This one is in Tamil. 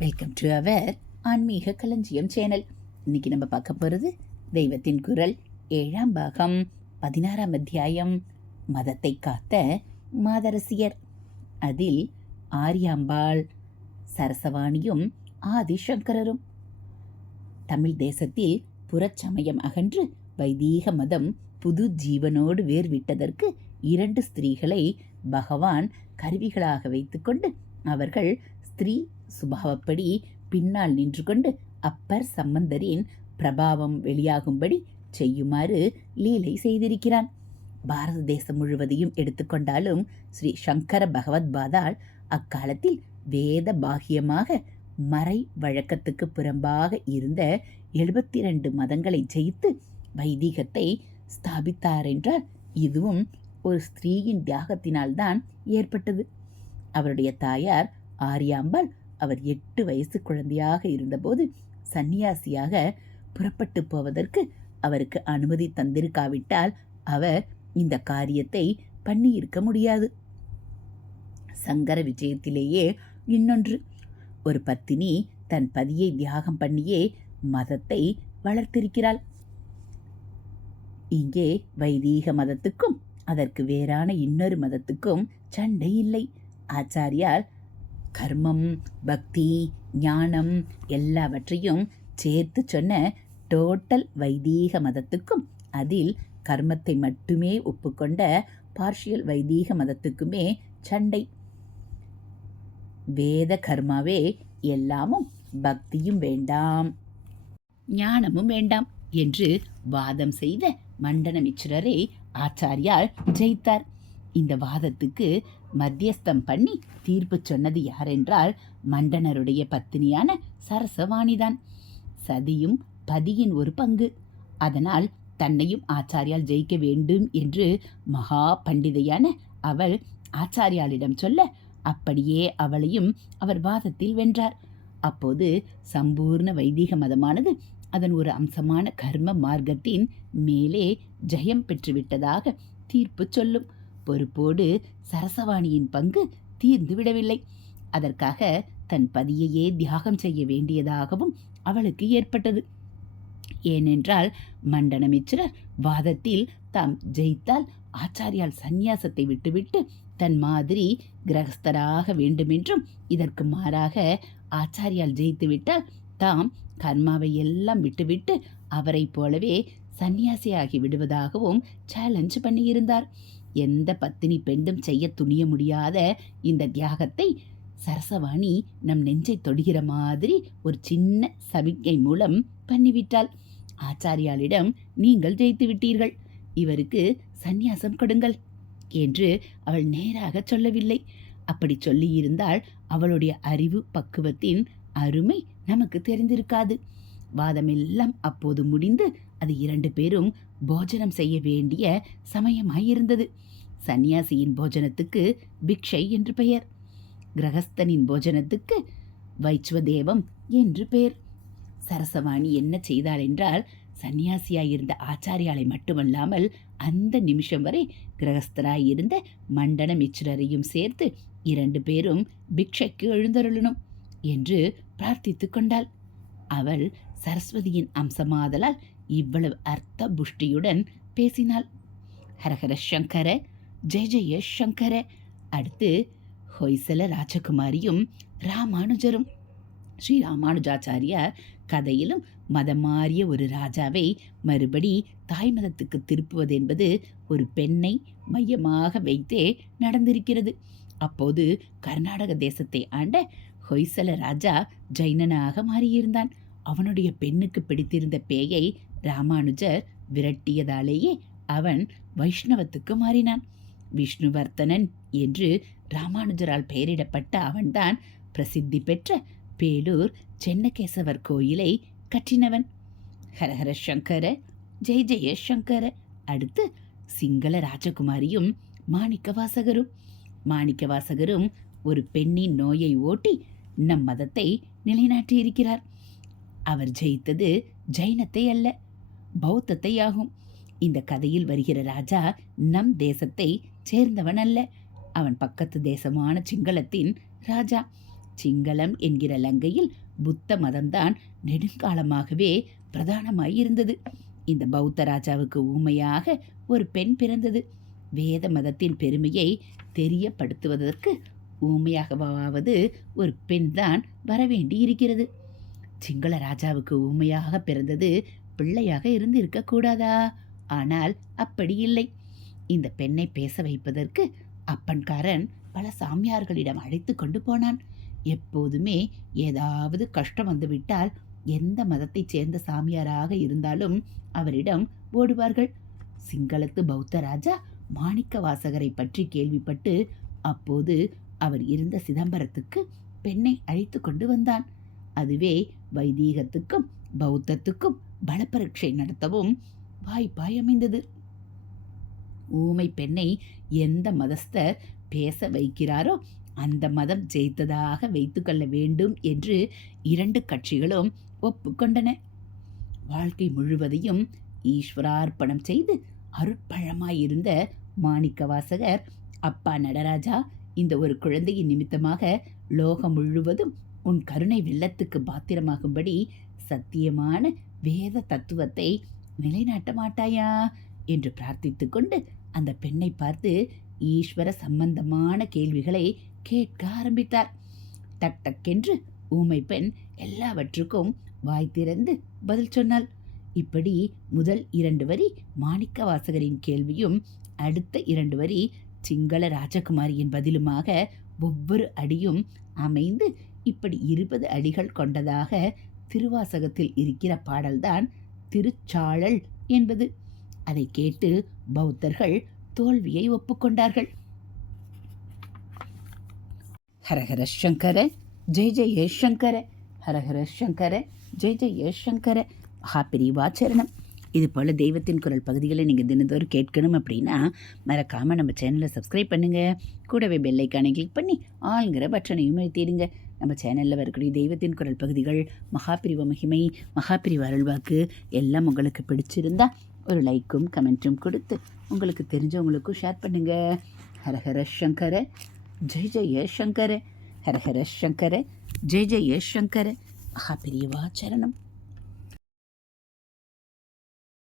வெல்கம் டு அவர் ஆன்மீக களஞ்சியம் சேனல். இன்னைக்கு நம்ம பார்க்க போகிறது தெய்வத்தின் குரல் 7ஆம் பாகம் 16ஆம் அத்தியாயம் மதத்தை காத்த மாதரசியர். அதில் ஆரியாம்பாள், சரசவாணியும் ஆதிசங்கரரும். தமிழ் தேசத்தில் புறச்சமயம் அகன்று வைதீக மதம் புது ஜீவனோடு வேர்விட்டதற்கு 2 ஸ்திரீகளை பகவான் கருவிகளாக வைத்துக்கொண்டு அவர்கள் ஸ்திரீ சுபாவப்படி பின்னால் நின்று கொண்டு அப்பர் சம்பந்தரின் பிரபாவம் வெளியாகும்படி செய்யுமாறு லீலை செய்திருக்கிறான். பாரத தேசம் முழுவதையும் எடுத்துக்கொண்டாலும் ஸ்ரீ சங்கர பகவத்பாதால் அக்காலத்தில் வேத பாகியமாக மறை வழக்கத்துக்கு புறம்பாக இருந்த 72 மதங்களை ஜெயித்து வைதீகத்தை ஸ்தாபித்தாரென்றால் இதுவும் ஒரு ஸ்திரீயின் தியாகத்தினால்தான் ஏற்பட்டது. அவருடைய தாயார் ஆரியாம்பாள் அவர் 8 வயசு குழந்தையாக இருந்தபோது சன்னியாசியாக புறப்பட்டு போவதற்கு அவருக்கு அனுமதி தந்திருக்காவிட்டால் அவர் இந்த காரியத்தை பண்ணியிருக்க முடியாது. சங்கர விஜயத்திலேயே இன்னொன்று, ஒரு பத்தினி தன் பதியை தியாகம் பண்ணியே மதத்தை வளர்த்திருக்கிறாள். இங்கே வைதீக மதத்துக்கும் அதற்கு வேறான இன்னொரு மதத்துக்கும் சண்டை இல்லை. ஆச்சாரியார் கர்மம், பக்தி, ஞானம் எல்லாவற்றையும் சேர்த்து சொன்ன டோட்டல் வைதீக மதத்துக்கும் அதில் கர்மத்தை மட்டுமே ஒப்புக்கொண்ட பார்ஷியல் வைதீக மதத்துக்குமே சண்டை. வேத கர்மாவே எல்லாமும், பக்தியும் வேண்டாம், ஞானமும் வேண்டாம் என்று வாதம் செய்த மண்டனமிச்சிரரை ஆச்சாரியால் ஜெயித்தார். இந்த வாதத்துக்கு மத்தியஸ்தம் பண்ணி தீர்ப்பு சொன்னது யாரென்றால் மண்டனருடைய பத்தினியான சரசவாணிதான். சதியும் பதியின் ஒரு பங்கு. அதனால் தன்னையும் ஆச்சாரியால் ஜெயிக்க வேண்டும் என்று மகா பண்டிதையான அவள் ஆச்சாரியாலிடம் சொல்ல அப்படியே அவளையும் அவர் வாதத்தில் வென்றார். அப்போது சம்பூர்ண வைதீக மதமானது அதன் ஒரு அம்சமான கர்ம மார்க்கத்தின் மேலே ஜெயம் பெற்றுவிட்டதாக தீர்ப்பு சொல்லும். பொறுப்போடு சரசவாணியின் பங்கு தீர்ந்து விடவில்லை. அதற்காக தன் பதியையே தியாகம் செய்ய வேண்டியதாகவும் அவளுக்கு ஏற்பட்டது. ஏனென்றால் மண்டனமிச்சிரர் வாதத்தில் தாம் ஜெயித்தால் ஆச்சாரியால் சந்நியாசத்தை விட்டுவிட்டு தன் மாதிரி கிரகஸ்தராக வேண்டுமென்றும் இதற்கு மாறாக ஆச்சாரியால் ஜெயித்துவிட்டால் தாம் கர்மாவை எல்லாம் விட்டுவிட்டு அவரை போலவே சந்நியாசியாகி விடுவதாகவும் சேலஞ்ச் பண்ணியிருந்தார். எந்த பத்தினி பெண்டும் செய்ய துணிய முடியாத இந்த தியாகத்தை சரசவாணி நம் நெஞ்சை தொடுகிற மாதிரி ஒரு சின்ன சமிக்ஞை மூலம் பண்ணிவிட்டாள். ஆச்சாரியாலிடம் நீங்கள் ஜெயித்து விட்டீர்கள், இவருக்கு சந்நியாசம் கொடுங்கள் என்று அவள் நேராக சொல்லவில்லை. அப்படி சொல்லியிருந்தால் அவளுடைய அறிவு பக்குவத்தின் அருமை நமக்கு தெரிந்திருக்காது. வாதமெல்லாம் அப்போது முடிந்து அது 2 பேரும் போஜனம் செய்ய வேண்டிய சமயமாயிருந்தது. சந்நியாசியின் போஜனத்துக்கு பிக்ஷை என்று பெயர், கிரகஸ்தனின் போஜனத்துக்கு வைச்வதேவம் என்று பெயர். சரசவாணி என்ன செய்தாள் என்றால் சந்நியாசியாயிருந்த ஆச்சாரியாலை மட்டுமல்லாமல் அந்த நிமிஷம் வரை கிரகஸ்தராயிருந்த மண்டன மிச்சிரரையும் சேர்த்து 2 பேரும் பிக்ஷைக்கு எழுந்தருளணும் என்று பிரார்த்தித்து கொண்டாள். அவள் சரஸ்வதியின் அம்சமாதலால் இவ்வளவு அர்த்த புஷ்டியுடன் பேசினாள். ஹரஹர சங்கர, ஜெய ஜெய சங்கர. அடுத்து ஹொய்சல ராஜகுமாரியும் ராமானுஜரும். ஸ்ரீ ராமானுஜாச்சாரியார் கதையிலும் மதம் மாறிய ஒரு ராஜாவை மறுபடி தாய் மதத்துக்கு திருப்புவது என்பது ஒரு பெண்ணை மையமாக வைத்தே நடந்திருக்கிறது. அப்போது கர்நாடக தேசத்தை ஆண்ட ஹொய்சல ராஜா ஜைனனாக மாறியிருந்தான். அவனுடைய பெண்ணுக்கு பிடித்திருந்த பேயை ராமானுஜர் விரட்டியதாலேயே அவன் வைஷ்ணவத்துக்கு மாறினான். விஷ்ணுவர்த்தனன் என்று ராமானுஜரால் பெயரிடப்பட்ட அவன்தான் பிரசித்தி பெற்ற பேலூர் சென்னகேசவர் கோயிலை கட்டினவன். ஹரஹர சங்கர, ஜெய ஜெய சங்கர. அடுத்து சிங்கள ராஜகுமாரியும் மாணிக்கவாசகரும். மாணிக்கவாசகரும் ஒரு பெண்ணின் நோயை ஓட்டி நம் மதத்தை நிலைநாட்டியிருக்கிறார். அவர் ஜெயித்தது ஜைனத்தை அல்ல, பௌத்தத்தை ஆகும். இந்த கதையில் வருகிற ராஜா நம் தேசத்தை சேர்ந்தவன் அல்ல, அவன் பக்கத்து தேசமான சிங்களத்தின் ராஜா. சிங்களம் என்கிற லங்கையில் புத்த மதம்தான் நெடுங்காலமாகவே பிரதானமாயிருந்தது. இந்த பௌத்த ராஜாவுக்கு ஊமையாக ஒரு பெண் பிறந்தது. வேத மதத்தின் பெருமையை தெரியப்படுத்துவதற்கு ஊமையாகவாவது ஒரு பெண் தான் வரவேண்டி இருக்கிறது. சிங்கள ராஜாவுக்கு ஊமையாக பிறந்தது பிள்ளையாக இருந்து இருக்கக்கூடாதா? ஆனால் அப்படி இல்லை. இந்த பெண்ணை பேச வைப்பதற்கு அப்பன்காரன் பல சாமியார்களிடம் அழைத்து கொண்டு போனான். எப்போதுமே ஏதாவது கஷ்டம் வந்துவிட்டால் எந்த மதத்தைச் சேர்ந்த சாமியாராக இருந்தாலும் அவரிடம் ஓடுவார்கள். சிங்களத்து பௌத்த ராஜா மாணிக்க வாசகரை பற்றி கேள்விப்பட்டு அப்போது அவர் இருந்த சிதம்பரத்துக்கு பெண்ணை அழைத்து கொண்டு வந்தான். அதுவே வைதீகத்துக்கும் பௌத்தத்துக்கும் பலப்பரீட்சை நடத்தவும் வாய்ப்பாய் அமைந்தது. ஊமை பெண்ணை எந்த மதஸ்தர் பேச வைக்கிறாரோ அந்த மதம் ஜெயித்ததாக வைத்துக்கொள்ள வேண்டும் என்று 2 கட்சிகளும் ஒப்புக்கொண்டன. வாழ்க்கை முழுவதையும் ஈஸ்வரார்ப்பணம் செய்து அருட்பழமாயிருந்த மாணிக்க வாசகர், அப்பா நடராஜா, இந்த ஒரு குழந்தையின் நிமித்தமாக லோகம் முழுவதும் உன் கருணை வெள்ளத்துக்கு பாத்திரமாகும்படி சத்தியமான வேத தத்துவத்தை நிலைநாட்ட மாட்டாயா என்று பிரார்த்தித்து கொண்டு அந்த பெண்ணை பார்த்து ஈஸ்வர சம்பந்தமான கேள்விகளை கேட்க ஆரம்பித்தார். டக் டக்கென்று ஊமை பெண் எல்லாவற்றுக்கும் வாய் திறந்து பதில் சொன்னாள். இப்படி முதல் 2 வரி மாணிக்க வாசகரின் கேள்வியும் அடுத்த 2 வரி சிங்கள ராஜகுமாரியின் பதிலுமாக ஒவ்வொரு அடியும் அமைந்து இப்படி 20 அடிகள் கொண்டதாக திருவாசகத்தில் இருக்கிற பாடல்தான் திருச்சாழல் என்பது. அதை கேட்டு பௌத்தர்கள் தோல்வியை ஒப்புக்கொண்டார்கள். ஹரஹர சங்கர ஜெய ஜெய சங்கர, ஹரஹர சங்கர ஜெய ஜெய சங்கர. மகாபிரிவாச்சரணம். இது போல் தெய்வத்தின் குரல் பகுதிகளை நீங்கள் தினந்தோறும் கேட்கணும் அப்படின்னா மறக்காமல் நம்ம சேனலை சப்ஸ்கிரைப் பண்ணுங்கள். கூடவே பெல்லைக்கானை கிளிக் பண்ணி ஆளுங்கிற பட்டனையும் அழுத்திடுங்க. நம்ம சேனலில் வரக்கூடிய தெய்வத்தின் குரல் பகுதிகள், மகாபிரிவ மகிமை, மகாபிரிவ அருள்வாக்கு எல்லாம் உங்களுக்கு பிடிச்சிருந்தா ஒரு லைக்கும் கமெண்ட்டும் கொடுத்து உங்களுக்கு தெரிஞ்சவங்களுக்கும் ஷேர் பண்ணுங்கள். ஹரஹர சங்கர ஜெய ஜெய சங்கர, ஹரஹர சங்கர ஜெய ஜெய சங்கர. மகாபிரிவாச்சரணம்.